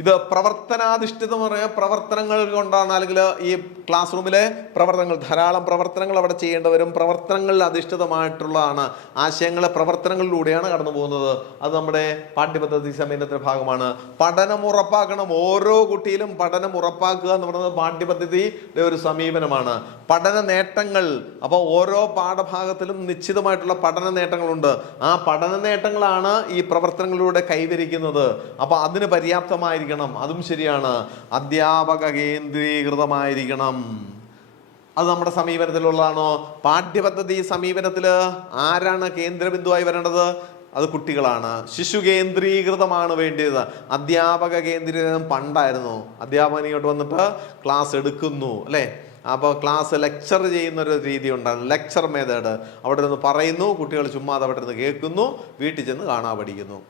ഇത് പ്രവർത്തനാധിഷ്ഠിതം പറയാം. പ്രവർത്തനങ്ങൾ കൊണ്ടാണ്, അല്ലെങ്കിൽ ഈ ക്ലാസ് റൂമിലെ പ്രവർത്തനങ്ങൾ, ധാരാളം പ്രവർത്തനങ്ങൾ അവിടെ ചെയ്യേണ്ടി വരും. പ്രവർത്തനങ്ങളിൽ അധിഷ്ഠിതമായിട്ടുള്ളതാണ്. ആശയങ്ങളെ പ്രവർത്തനങ്ങളിലൂടെയാണ് കടന്നു പോകുന്നത്. അത് നമ്മുടെ പാഠ്യപദ്ധതി സമീപനത്തിന്റെ ഭാഗമാണ്. പഠനം ഉറപ്പാക്കണം. ഓരോ കുട്ടിയിലും പഠനം ഉറപ്പാക്കുക എന്ന് പറയുന്നത് പാഠ്യപദ്ധതിയുടെ ഒരു സമീപനമാണ്. പഠന നേട്ടങ്ങൾ, അപ്പോൾ ഓരോ പാഠഭാഗത്തിലും നിശ്ചിതമായിട്ടുള്ള പഠന നേട്ടങ്ങളുണ്ട്. ആ പഠന നേട്ടങ്ങളാണ് ഈ പ്രവർത്തനങ്ങളിലൂടെ കൈവരിക്കുന്നത്. അപ്പോൾ അതിന് പര്യാപ്തമായിരിക്കും. അതും ശരിയാണ്. അധ്യാപക കേന്ദ്രീകൃതമായിരിക്കണം. അത് നമ്മുടെ സമീപനത്തിലുള്ളതാണോ? പാഠ്യപദ്ധതി സമീപനത്തില് ആരാണ് കേന്ദ്രബിന്ദുവായി വരേണ്ടത്? അത് കുട്ടികളാണ്. ശിശു കേന്ദ്രീകൃതമാണ് വേണ്ടിയത്. അധ്യാപക കേന്ദ്രീകൃതം പണ്ടായിരുന്നു. അധ്യാപകൻ ഇങ്ങോട്ട് വന്നിട്ട് ക്ലാസ് എടുക്കുന്നു, അല്ലേ? അപ്പോൾ ക്ലാസ് ലെക്ചർ ചെയ്യുന്ന ഒരു രീതി ഉണ്ടാകും, ലെക്ചർ മെത്തേഡ്. അവിടെ നിന്ന് പറയുന്നു, കുട്ടികൾ ചുമ്മാതെ അവിടെ നിന്ന് കേൾക്കുന്നു, വീട്ടിൽ ചെന്ന് കാണാൻ പഠിക്കുന്നു.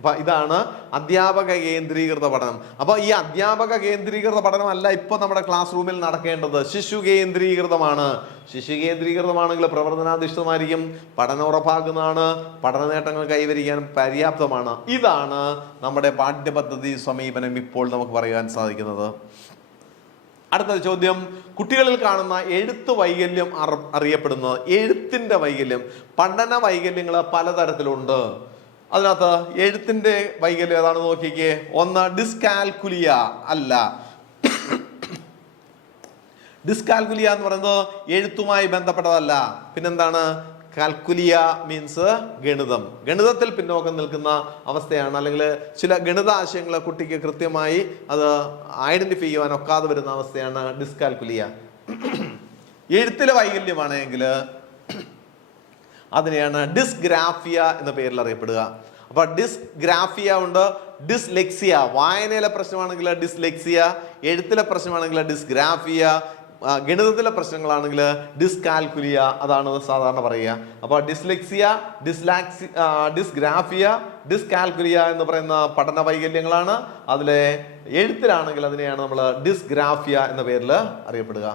അപ്പൊ ഇതാണ് അധ്യാപക കേന്ദ്രീകൃത പഠനം. അപ്പൊ ഈ അധ്യാപക കേന്ദ്രീകൃത പഠനമല്ല ഇപ്പൊ നമ്മുടെ ക്ലാസ് റൂമിൽ നടക്കേണ്ടത്. ശിശു കേന്ദ്രീകൃതമാണ്. ശിശു കേന്ദ്രീകൃതമാണെങ്കിൽ പ്രവർത്തനാധിഷ്ഠിതമായിരിക്കും, പഠനം ഉറപ്പാക്കുന്നതാണ്, പഠന നേട്ടങ്ങൾ കൈവരിക്കാൻ പര്യാപ്തമാണ്. ഇതാണ് നമ്മുടെ പാഠ്യപദ്ധതി സമീപനം ഇപ്പോൾ നമുക്ക് പറയാൻ സാധിക്കുന്നത്. അടുത്ത ചോദ്യം, കുട്ടികളിൽ കാണുന്ന എഴുത്ത് വൈകല്യം അറിയപ്പെടുന്നത്. എഴുത്തിന്റെ വൈകല്യം, പഠന വൈകല്യങ്ങൾ പലതരത്തിലുണ്ട്. അതിനകത്ത് എഴുത്തിന്റെ വൈകല്യം ഏതാണ് നോക്കിക്കേ. ഒന്ന് ഡിസ്കാൽക്കുലിയ അല്ല. ഡിസ്കാൽക്കുലിയ എന്ന് പറയുന്നത് എഴുത്തുമായി ബന്ധപ്പെട്ടതല്ല. പിന്നെന്താണ്? കാൽക്കുലിയ മീൻസ് ഗണിതം. ഗണിതത്തിൽ പിന്നോക്കം നിൽക്കുന്ന അവസ്ഥയാണ്, അല്ലെങ്കിൽ ചില ഗണിത ആശയങ്ങളെ കുട്ടിക്ക് കൃത്യമായി അത് ഐഡന്റിഫൈ ചെയ്യുവാൻ ഒക്കാതെ വരുന്ന അവസ്ഥയാണ് ഡിസ്കാൽക്കുലിയ. എഴുത്തിലെ വൈകല്യമാണെങ്കിൽ അതിനെയാണ് ഡിസ്ഗ്രാഫിയ എന്ന പേരിൽ അറിയപ്പെടുക. അപ്പൊ ഡിസ്ഗ്രാഫിയ ഉണ്ട്, ഡിസ്ലെക്സിയ. വായനയിലെ പ്രശ്നമാണെങ്കിൽ ഡിസ്ലെക്സിയ, എഴുത്തിലെ പ്രശ്നമാണെങ്കിൽ ഡിസ്ഗ്രാഫിയ, ഗണിതത്തിലെ പ്രശ്നങ്ങളാണെങ്കിൽ ഡിസ്കാൽക്കുലിയ. അതാണ് സാധാരണ പറയുക. അപ്പോൾ ഡിസ്ലെക്സിയ, ഡിസ്ഗ്രാഫിയ, ഡിസ്കാൽക്കുലിയ എന്ന് പറയുന്ന പഠന വൈകല്യങ്ങളാണ്. അതിലെ എഴുത്തിലാണെങ്കിൽ അതിനെയാണ് നമ്മൾ ഡിസ്ഗ്രാഫിയ എന്ന പേരിൽ അറിയപ്പെടുക.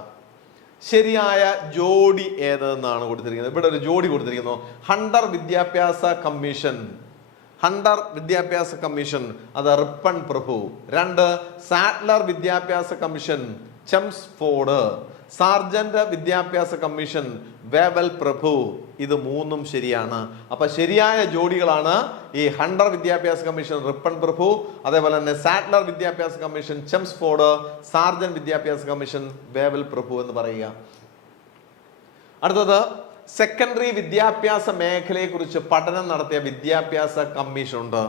ശരിയായ ജോഡി ഏതെന്നാണ് കൊടുത്തിരിക്കുന്നത്. ഇവിടെ ഒരു ജോഡി കൊടുത്തിരിക്കുന്നു. ഹണ്ടർ വിദ്യാഭ്യാസ കമ്മീഷൻ. ഹണ്ടർ വിദ്യാഭ്യാസ കമ്മീഷൻ അത് റിപ്പൺ പ്രഭു. 2 സാഡ്ലർ വിദ്യാഭ്യാസ കമ്മീഷൻ ചെംസ്ഫോർഡ്. സാർജന്റ് വിദ്യാഭ്യാസ കമ്മീഷൻ വേവൽ പ്രഭു. ഇത് മൂന്നും ശരിയാണ്. അപ്പൊ ശരിയായ ജോഡികളാണ് ഈ ഹണ്ടർ വിദ്യാഭ്യാസ കമ്മീഷൻ റിപ്പൺ പ്രഭു, അതേപോലെ തന്നെ സാഡ്ലർ വിദ്യാഭ്യാസ കമ്മീഷൻ ചെംസ്ഫോർഡ്, സാർജൻ വിദ്യാഭ്യാസ കമ്മീഷൻ വേവൽ പ്രഭു എന്ന് പറയുക. അടുത്തത് സെക്കൻഡറി വിദ്യാഭ്യാസ മേഖലയെ കുറിച്ച് പഠനം നടത്തിയ വിദ്യാഭ്യാസ കമ്മീഷൻ ഉണ്ട്.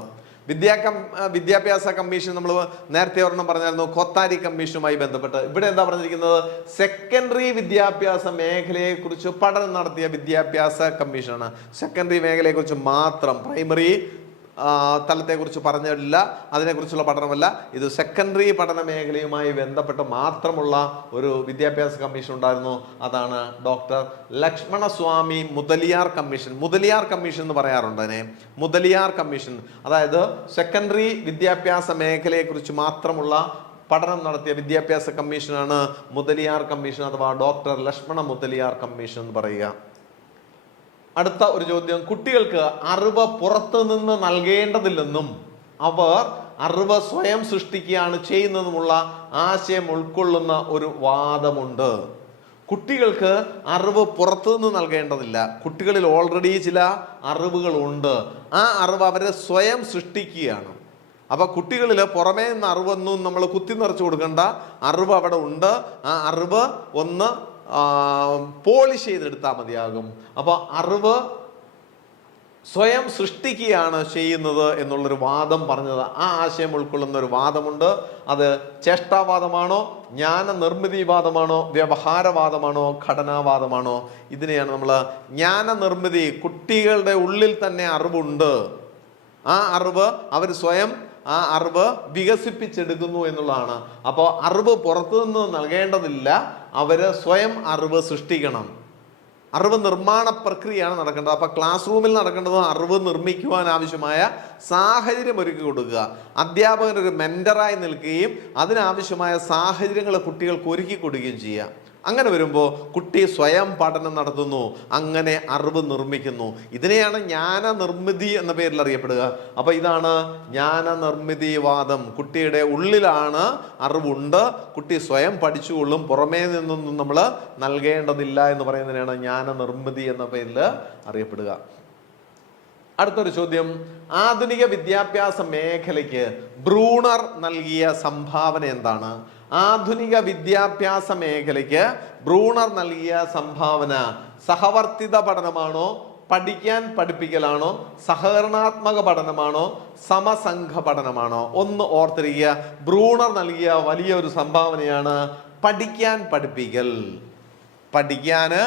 വിദ്യാഭ്യാസ കമ്മീഷൻ നമ്മൾ നേരത്തെ ഒരെണ്ണം പറഞ്ഞായിരുന്നു, കൊത്താരി കമ്മീഷനുമായി ബന്ധപ്പെട്ട്. ഇവിടെ എന്താ പറഞ്ഞിരിക്കുന്നത്? സെക്കൻഡറി വിദ്യാഭ്യാസ മേഖലയെ കുറിച്ച് പഠനം നടത്തിയ വിദ്യാഭ്യാസ കമ്മീഷനാണ്. സെക്കൻഡറി മേഖലയെ കുറിച്ച് മാത്രം, പ്രൈമറി തലത്തെക്കുറിച്ച് പറഞ്ഞില്ല, അതിനെക്കുറിച്ചുള്ള പഠനമല്ല. ഇത് സെക്കൻഡറി പഠന മേഖലയുമായി ബന്ധപ്പെട്ട് മാത്രമുള്ള ഒരു വിദ്യാഭ്യാസ കമ്മീഷൻ ഉണ്ടായിരുന്നു. അതാണ് doctor Lakshmanaswami Mudaliar commission. Mudaliar commission എന്ന് പറയാറുണ്ട് അതിനെ, മുതലിയാർ കമ്മീഷൻ. അതായത് സെക്കൻഡറി വിദ്യാഭ്യാസ മേഖലയെക്കുറിച്ച് മാത്രമുള്ള പഠനം നടത്തിയ വിദ്യാഭ്യാസ കമ്മീഷനാണ് മുതലിയാർ കമ്മീഷൻ അഥവാ ഡോക്ടർ ലക്ഷ്മണ മുതലിയാർ കമ്മീഷൻ എന്ന് പറയുക. അടുത്ത ഒരു ചോദ്യം, കുട്ടികൾക്ക് അറിവ് പുറത്തു നിന്ന് നൽകേണ്ടതില്ലെന്നും അവർ അറിവ് സ്വയം സൃഷ്ടിക്കുകയാണ് ചെയ്യുന്നതുമുള്ള ആശയം ഉൾക്കൊള്ളുന്ന ഒരു വാദമുണ്ട്. കുട്ടികൾക്ക് അറിവ് പുറത്തു നിന്ന് നൽകേണ്ടതില്ല, കുട്ടികളിൽ ഓൾറെഡി ചില അറിവുകളുണ്ട്, ആ അറിവ് അവരെ സ്വയം സൃഷ്ടിക്കുകയാണ്. അപ്പൊ കുട്ടികളിൽ പുറമേ നിന്ന് അറിവൊന്നും നമ്മൾ കുത്തി നിറച്ചു കൊടുക്കേണ്ട, അറിവ് അവിടെ ഉണ്ട്, ആ അറിവ് ഒന്ന് പോളിഷ് ചെയ്തെടുത്താൽ മതിയാകും. അപ്പൊ അറിവ് സ്വയം സൃഷ്ടിക്കുകയാണ് ചെയ്യുന്നത് എന്നുള്ളൊരു വാദം പറഞ്ഞത്, ആ ആശയം ഉൾക്കൊള്ളുന്ന ഒരു വാദമുണ്ട്. അത് ചേഷ്ടാവാദമാണോ, ജ്ഞാന നിർമ്മിതിവാദമാണോ, വ്യവഹാരവാദമാണോ, ഘടനാവാദമാണോ? ഇതിനെയാണ് നമ്മൾ ജ്ഞാന നിർമ്മിതി. കുട്ടികളുടെ ഉള്ളിൽ തന്നെ അറിവുണ്ട്, ആ അറിവ് അവർ സ്വയം ആ അറിവ് വികസിപ്പിച്ചെടുക്കുന്നു എന്നുള്ളതാണ്. അപ്പോൾ അറിവ് പുറത്തുനിന്ന് നൽകേണ്ടതില്ല, അവര് സ്വയം അറിവ് സൃഷ്ടിക്കണം. അറിവ് നിർമ്മാണ പ്രക്രിയയാണ് നടക്കേണ്ടത്. അപ്പൊ ക്ലാസ് റൂമിൽ നടക്കേണ്ടത് അറിവ് നിർമ്മിക്കുവാൻ ആവശ്യമായ സാഹചര്യം ഒരുക്കി കൊടുക്കുക. അധ്യാപകൻ ഒരു മെന്ററായി നിൽക്കുകയും അതിനാവശ്യമായ സാഹചര്യങ്ങൾ കുട്ടികൾക്ക് ഒരുക്കി കൊടുക്കുകയും ചെയ്യുക. അങ്ങനെ വരുമ്പോൾ കുട്ടി സ്വയം പഠനം നടത്തുന്നു, അങ്ങനെ അറിവ് നിർമ്മിക്കുന്നു. ഇതിനെയാണ് ജ്ഞാന നിർമ്മിതി എന്ന പേരിൽ അറിയപ്പെടുക. അപ്പൊ ഇതാണ് ജ്ഞാന നിർമ്മിതിവാദം. കുട്ടിയുടെ ഉള്ളിലാണ് അറിവുണ്ട്, കുട്ടി സ്വയം പഠിച്ചുകൊള്ളും, പുറമേ നിന്നൊന്നും നമ്മൾ നൽകേണ്ടതില്ല എന്ന് പറയുന്നതിനാണ് ജ്ഞാന നിർമ്മിതി എന്ന പേരിൽ അറിയപ്പെടുക. അടുത്തൊരു ചോദ്യം, ആധുനിക വിദ്യാഭ്യാസ മേഖലയ്ക്ക് ബ്രൂണർ നൽകിയ സംഭാവന എന്താണ്? ആധുനിക വിദ്യാഭ്യാസ മേഖലയ്ക്ക് ബ്രൂണർ നൽകിയ സംഭാവന സഹവർത്തിത പഠനമാണോ, പഠിക്കാൻ പഠിപ്പിക്കലാണോ, സഹകരണാത്മക പഠനമാണോ, സമസംഘ പഠനമാണോ? ഒന്ന് ഓർത്തിരിക്കുക, ബ്രൂണർ നൽകിയ വലിയൊരു സംഭാവനയാണ് പഠിക്കാൻ പഠിപ്പിക്കൽ. പഠിക്കാന്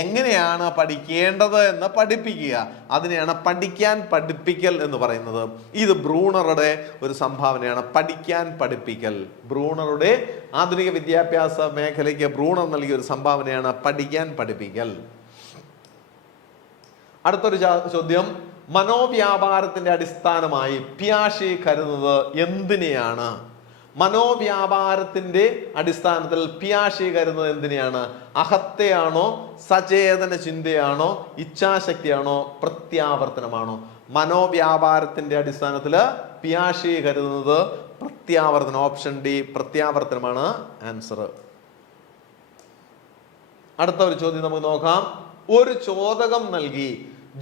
എങ്ങനെയാണ് പഠിക്കേണ്ടത് എന്ന് പഠിപ്പിക്കുക, അതിനെയാണ് പഠിക്കാൻ പഠിപ്പിക്കൽ എന്ന് പറയുന്നത്. ഇത് ബ്രൂണറുടെ ഒരു സംഭാവനയാണ്, പഠിക്കാൻ പഠിപ്പിക്കൽ. ബ്രൂണറുടെ ആധുനിക വിദ്യാഭ്യാസ മേഖലയ്ക്ക് ബ്രൂണർ നൽകിയ ഒരു സംഭാവനയാണ് പഠിക്കാൻ പഠിപ്പിക്കൽ. അടുത്തൊരു ചോദ്യം, മനോവ്യാപാരത്തിന്റെ അടിസ്ഥാനമായി പിയാഷെ കരുതുന്നത് എന്തിനെയാണ്? മനോവ്യാപാരത്തിന്റെ അടിസ്ഥാനത്തിൽ പിയാഷെ കരുതുന്നത് എന്തിനെയാണ്? അഹത്തെയാണോ, സചേതന ചിന്തയാണോ, ഇച്ഛാശക്തിയാണോ, പ്രത്യാവർത്തനമാണോ? മനോവ്യാപാരത്തിന്റെ അടിസ്ഥാനത്തിൽ പിയാഷെ കരുതുന്നത് പ്രത്യാവർത്തനം. ഓപ്ഷൻ ഡി, പ്രത്യാവർത്തനമാണ് ആൻസർ. അടുത്ത ഒരു ചോദ്യം നമുക്ക് നോക്കാം. ഒരു ചോദകം നൽകി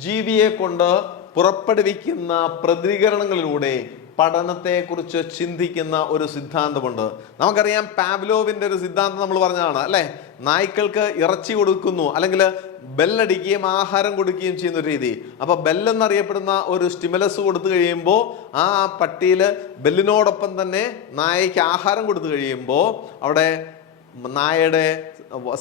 ജീവിയെ കൊണ്ട് പുറപ്പെടുവിക്കുന്ന പ്രതികരണങ്ങളിലൂടെ പഠനത്തെക്കുറിച്ച് ചിന്തിക്കുന്ന ഒരു സിദ്ധാന്തമുണ്ട്. നമുക്കറിയാം, പാവ്ലോവിന്റെ ഒരു സിദ്ധാന്തം നമ്മൾ പറഞ്ഞതാണ് അല്ലെ. നായ്ക്കൾക്ക് ഇറച്ചി കൊടുക്കുന്നു, അല്ലെങ്കിൽ ബെല്ലടിക്കുകയും ആഹാരം കൊടുക്കുകയും ചെയ്യുന്ന ഒരു രീതി. അപ്പൊ ബെല്ലെന്നറിയപ്പെടുന്ന ഒരു സ്റ്റിമുലസ് കൊടുത്തു കഴിയുമ്പോൾ ആ പട്ടിയില് ബെല്ലിനോടൊപ്പം തന്നെ നായയ്ക്ക് ആഹാരം കൊടുത്തു കഴിയുമ്പോൾ അവിടെ നായയുടെ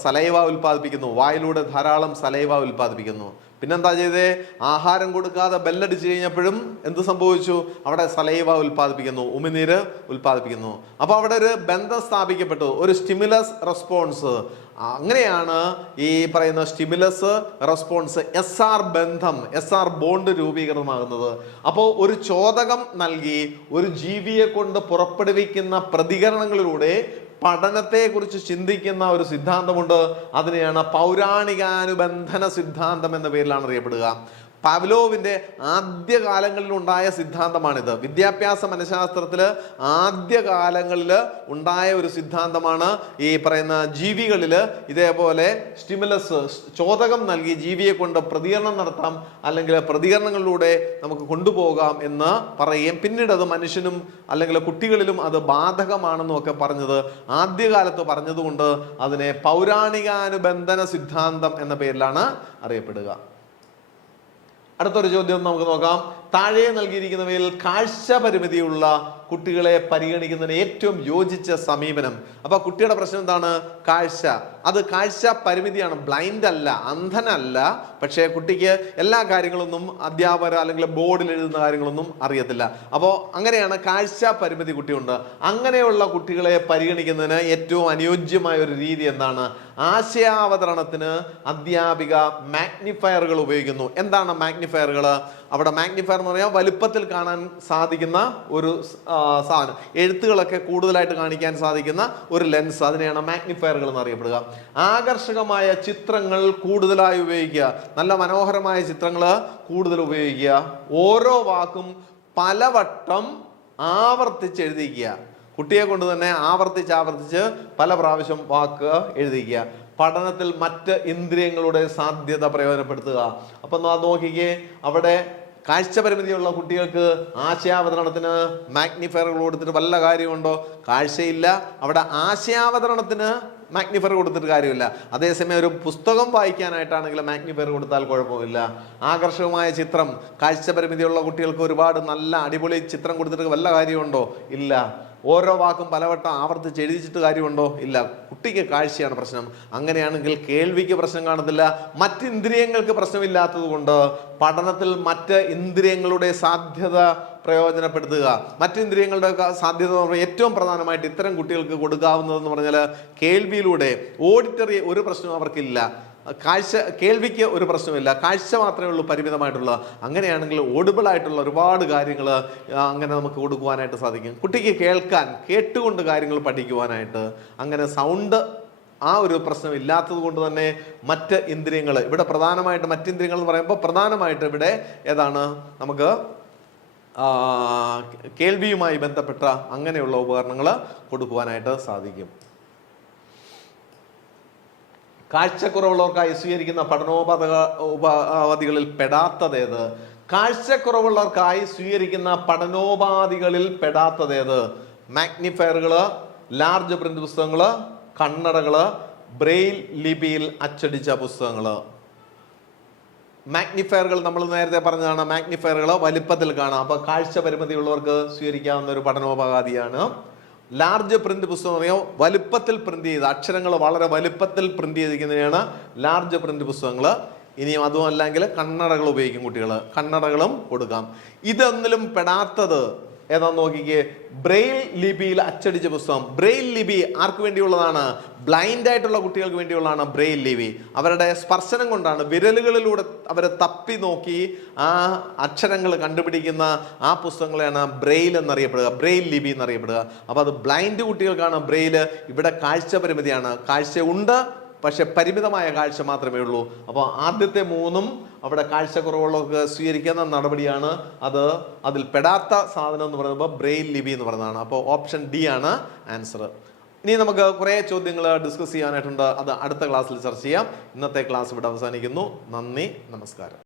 സലൈവ ഉൽപ്പാദിപ്പിക്കുന്നു, വായിലൂടെ ധാരാളം സലൈവ ഉൽപ്പാദിപ്പിക്കുന്നു. പിന്നെന്താ ചെയ്തേ? ആഹാരം കൊടുക്കാതെ ബെല്ലടിച്ചു കഴിഞ്ഞപ്പോഴും എന്ത് സംഭവിച്ചു? അവിടെ സലൈവ ഉൽപ്പാദിപ്പിക്കുന്നു, ഉമിനീര് ഉൽപ്പാദിപ്പിക്കുന്നു. അപ്പൊ അവിടെ ഒരു ബന്ധം സ്ഥാപിക്കപ്പെട്ടു, ഒരു സ്റ്റിമുലസ് റെസ്പോൺസ്. അങ്ങനെയാണ് ഈ പറയുന്ന സ്റ്റിമുലസ് റെസ്പോൺസ് SR ബന്ധം, SR ബോണ്ട് രൂപീകരണമാകുന്നത്. അപ്പോൾ ഒരു ചോദകം നൽകി ഒരു ജീവിയെ കൊണ്ട് പുറപ്പെടുവിക്കുന്ന പ്രതികരണങ്ങളിലൂടെ പഠനത്തെക്കുറിച്ച് ചിന്തിക്കുന്ന ഒരു സിദ്ധാന്തമുണ്ട്. അതിനെയാണ് പൗരാണികാനുബന്ധന സിദ്ധാന്തം എന്ന പേരിലാണ് അറിയപ്പെടുക. പാവ്ലോവിന്റെ ആദ്യകാലങ്ങളിൽ ഉണ്ടായ സിദ്ധാന്തമാണിത്. വിദ്യാഭ്യാസ മനഃശാസ്ത്രത്തിൽ ആദ്യകാലങ്ങളിൽ ഉണ്ടായ ഒരു സിദ്ധാന്തമാണ് ഈ പറയുന്ന ജീവികളിൽ ഇതേപോലെ സ്റ്റിമുലസ്, ചോദകം നൽകി ജീവിയെ കൊണ്ട് പ്രതികരണം നടത്താം, അല്ലെങ്കിൽ പ്രതികരണങ്ങളിലൂടെ നമുക്ക് കൊണ്ടുപോകാം എന്ന് പറയുകയും പിന്നീട് അത് മനുഷ്യനും അല്ലെങ്കിൽ കുട്ടികളിലും അത് ബാധകമാണെന്നും ഒക്കെ പറഞ്ഞത് ആദ്യകാലത്ത് പറഞ്ഞതുകൊണ്ട് അതിനെ പൗരാണികാനുബന്ധന സിദ്ധാന്തം എന്ന പേരിലാണ് അറിയപ്പെടുക. അടുത്തൊരു ചോദ്യം നമുക്ക് നോക്കാം. താഴെ നൽകിയിരിക്കുന്നവയിൽ കാഴ്ച പരിമിതിയുള്ള കുട്ടികളെ പരിഗണിക്കുന്നതിന് ഏറ്റവും യോജിച്ച സമീപനം. അപ്പൊ കുട്ടിയുടെ പ്രശ്നം എന്താണ്? കാഴ്ച. അത് കാഴ്ച പരിമിതിയാണ്, ബ്ലൈൻഡ് അല്ല, അന്ധനല്ല. പക്ഷേ കുട്ടിക്ക് എല്ലാ കാര്യങ്ങളൊന്നും അധ്യാപകർ അല്ലെങ്കിൽ ബോർഡിൽ എഴുതുന്ന കാര്യങ്ങളൊന്നും അറിയത്തില്ല. അപ്പോൾ അങ്ങനെയാണ്, കാഴ്ച പരിമിതി കുട്ടിയുണ്ട്. അങ്ങനെയുള്ള കുട്ടികളെ പരിഗണിക്കുന്നതിന് ഏറ്റവും അനുയോജ്യമായ ഒരു രീതി എന്താണ്? ആശയാവതരണത്തിന് അധ്യാപിക മാഗ്നിഫയറുകൾ ഉപയോഗിക്കുന്നു. എന്താണ് മാഗ്നിഫയറുകൾ? അവിടെ മാഗ്നിഫയർ എന്ന് പറഞ്ഞാൽ വലുപ്പത്തിൽ കാണാൻ സാധിക്കുന്ന ഒരു സാധനം, എഴുത്തുകളൊക്കെ കൂടുതലായിട്ട് കാണിക്കാൻ സാധിക്കുന്ന ഒരു ലെൻസ്, അതിനെയാണ് മാഗ്നിഫയറുകൾ എന്നറിയപ്പെടുക. ആകർഷകമായ ചിത്രങ്ങൾ കൂടുതലായി ഉപയോഗിക്കുക, നല്ല മനോഹരമായ ചിത്രങ്ങൾ കൂടുതൽ ഉപയോഗിക്കുക. ഓരോ വാക്കും പലവട്ടം ആവർത്തിച്ച് എഴുതിക്കുക. കുട്ടിയെ കൊണ്ട് തന്നെ ആവർത്തിച്ച് പല പ്രാവശ്യം വാക്ക് എഴുതിക്കുക. പഠനത്തിൽ മറ്റ് ഇന്ദ്രിയങ്ങളുടെ സാധ്യത പ്രയോജനപ്പെടുത്തുക. അപ്പൊ നോക്കിക്കേ, അവിടെ കാഴ്ച പരിമിതിയുള്ള കുട്ടികൾക്ക് ആശയാവതരണത്തിന് മാഗ്നിഫയറുകൾ കൊടുത്തിട്ട് വല്ല കാര്യമുണ്ടോ? കാഴ്ചയില്ല, അവിടെ ആശയാവതരണത്തിന് മാഗ്നിഫയർ കൊടുത്തിട്ട് കാര്യമില്ല. അതേസമയം ഒരു പുസ്തകം വായിക്കാനായിട്ടാണെങ്കിൽ മാഗ്നിഫയർ കൊടുത്താൽ കുഴപ്പമില്ല. ആകർഷകമായ ചിത്രം, കാഴ്ച പരിമിതിയുള്ള കുട്ടികൾക്ക് ഒരുപാട് നല്ല അടിപൊളി ചിത്രം കൊടുത്തിട്ട് വല്ല കാര്യമുണ്ടോ? ഇല്ല. ഓരോ വാക്കും പലവട്ടം ആവർത്തിച്ച് എഴുതിച്ചിട്ട് കാര്യമുണ്ടോ? ഇല്ല. കുട്ടിക്ക് കാഴ്ചയാണ് പ്രശ്നം. അങ്ങനെയാണെങ്കിൽ കേൾവിക്ക് പ്രശ്നം കാണത്തില്ല. മറ്റ് ഇന്ദ്രിയങ്ങൾക്ക് പ്രശ്നമില്ലാത്തത് കൊണ്ട് പഠനത്തിൽ മറ്റ് ഇന്ദ്രിയങ്ങളുടെ സാധ്യത പ്രയോജനപ്പെടുത്തുക. മറ്റിന്ദ്രിയങ്ങളുടെ സാധ്യത ഏറ്റവും പ്രധാനമായിട്ട് ഇത്തരം കുട്ടികൾക്ക് കൊടുക്കാവുന്നതെന്ന് പറഞ്ഞാൽ കേൾവിയിലൂടെ. ഓഡിറ്ററി ഒരു പ്രശ്നവും അവർക്കില്ല, കേൾവിക്ക് ഒരു പ്രശ്നമില്ല, കാഴ്ച മാത്രമേ ഉള്ളൂ പരിമിതമായിട്ടുള്ള. അങ്ങനെയാണെങ്കിൽ ഓഡിബിൾ ആയിട്ടുള്ള ഒരുപാട് കാര്യങ്ങൾ അങ്ങനെ നമുക്ക് കൊടുക്കുവാനായിട്ട് സാധിക്കും. കുട്ടിക്ക് കേട്ടുകൊണ്ട് കാര്യങ്ങൾ പഠിക്കുവാനായിട്ട്. അങ്ങനെ സൗണ്ട് ആ ഒരു പ്രശ്നം ഇല്ലാത്തത് കൊണ്ട് തന്നെ മറ്റ് ഇന്ദ്രിയങ്ങൾ ഇവിടെ പ്രധാനമായിട്ട്, മറ്റിന്ദ്രിയങ്ങൾ എന്ന് പറയുമ്പോൾ പ്രധാനമായിട്ട് ഇവിടെ ഏതാണ്? നമുക്ക് കേൾവിയുമായി ബന്ധപ്പെട്ട അങ്ങനെയുള്ള ഉപകരണങ്ങൾ കൊടുക്കുവാനായിട്ട് സാധിക്കും. കാഴ്ചക്കുറവുള്ളവർക്കായി സ്വീകരിക്കുന്ന പഠനോപാധികളിൽ പെടാത്തതേത്? കാഴ്ചക്കുറവുള്ളവർക്കായി സ്വീകരിക്കുന്ന പഠനോപാധികളിൽ പെടാത്തതേത്? മാഗ്നിഫയറുകള്, ലാർജ് പ്രിന്റ് പുസ്തകങ്ങള്, കണ്ണടകള്, ബ്രെയിൽ ലിപിയിൽ അച്ചടിച്ച പുസ്തകങ്ങള്. മാഗ്നിഫയറുകൾ നമ്മൾ നേരത്തെ പറഞ്ഞതാണ്. മാഗ്നിഫയറുകൾ വലിപ്പത്തിൽ കാണാം. അപ്പൊ കാഴ്ച പരിമിതിയുള്ളവർക്ക് സ്വീകരിക്കാവുന്ന ഒരു പഠനോപാധിയാണ്. ലാർജ് പ്രിന്റ് പുസ്തകം അറിയാം, വലുപ്പത്തിൽ പ്രിന്റ് ചെയ്ത് അക്ഷരങ്ങൾ വളരെ വലുപ്പത്തിൽ പ്രിന്റ് ചെയ്തിരിക്കുന്നതിനാണ് ലാർജ് പ്രിന്റ് പുസ്തകങ്ങൾ. ഇനിയും അതും അല്ലെങ്കിൽ കണ്ണടകൾ ഉപയോഗിക്കും കുട്ടികൾ, കണ്ണടകളും കൊടുക്കാം. ഇതൊന്നിലും പെടാത്തത് ഏതാന്ന് നോക്കിക്കേ, ബ്രെയിൽ ലിപിയിൽ അച്ചടിച്ച പുസ്തകം. ബ്രെയിൽ ലിപി ആർക്ക് വേണ്ടിയുള്ളതാണ്? ബ്ലൈൻഡ് ആയിട്ടുള്ള കുട്ടികൾക്ക് വേണ്ടിയുള്ളതാണ് ബ്രെയിൽ ലിപി. അവരുടെ സ്പർശനം കൊണ്ടാണ്, വിരലുകളിലൂടെ അവരെ തപ്പി നോക്കി ആ അക്ഷരങ്ങൾ കണ്ടുപിടിക്കുന്ന ആ പുസ്തകങ്ങളെയാണ് ബ്രെയിൽ എന്നറിയപ്പെടുക, ബ്രെയിൽ ലിപി എന്നറിയപ്പെടുക. അപ്പൊ അത് ബ്ലൈൻഡ് കുട്ടികൾക്കാണ് ബ്രെയിൽ. ഇവിടെ കാഴ്ച പരിമിതിയാണ്, കാഴ്ച ഉണ്ട് പക്ഷെ പരിമിതമായ കാഴ്ച മാത്രമേ ഉള്ളൂ. അപ്പോൾ ആദ്യത്തെ മൂന്നും അവിടെ കാഴ്ചക്കുറവുള്ളവർക്ക് സ്വീകരിക്കുന്ന നടപടിയാണ്. അതിൽ പെടാത്ത സാധനം എന്ന് പറയുമ്പോൾ ബ്രെയിൽ ലിപി എന്ന് പറയുന്നതാണ്. അപ്പോൾ ഓപ്ഷൻ ഡി ആണ് ആൻസർ. ഇനി നമുക്ക് കുറേ ചോദ്യങ്ങൾ ഡിസ്കസ് ചെയ്യാനായിട്ടുണ്ട്. അത് അടുത്ത ക്ലാസ്സിൽ ചർച്ച ചെയ്യാം. ഇന്നത്തെ ക്ലാസ് ഇവിടെ അവസാനിക്കുന്നു. നന്ദി, നമസ്കാരം.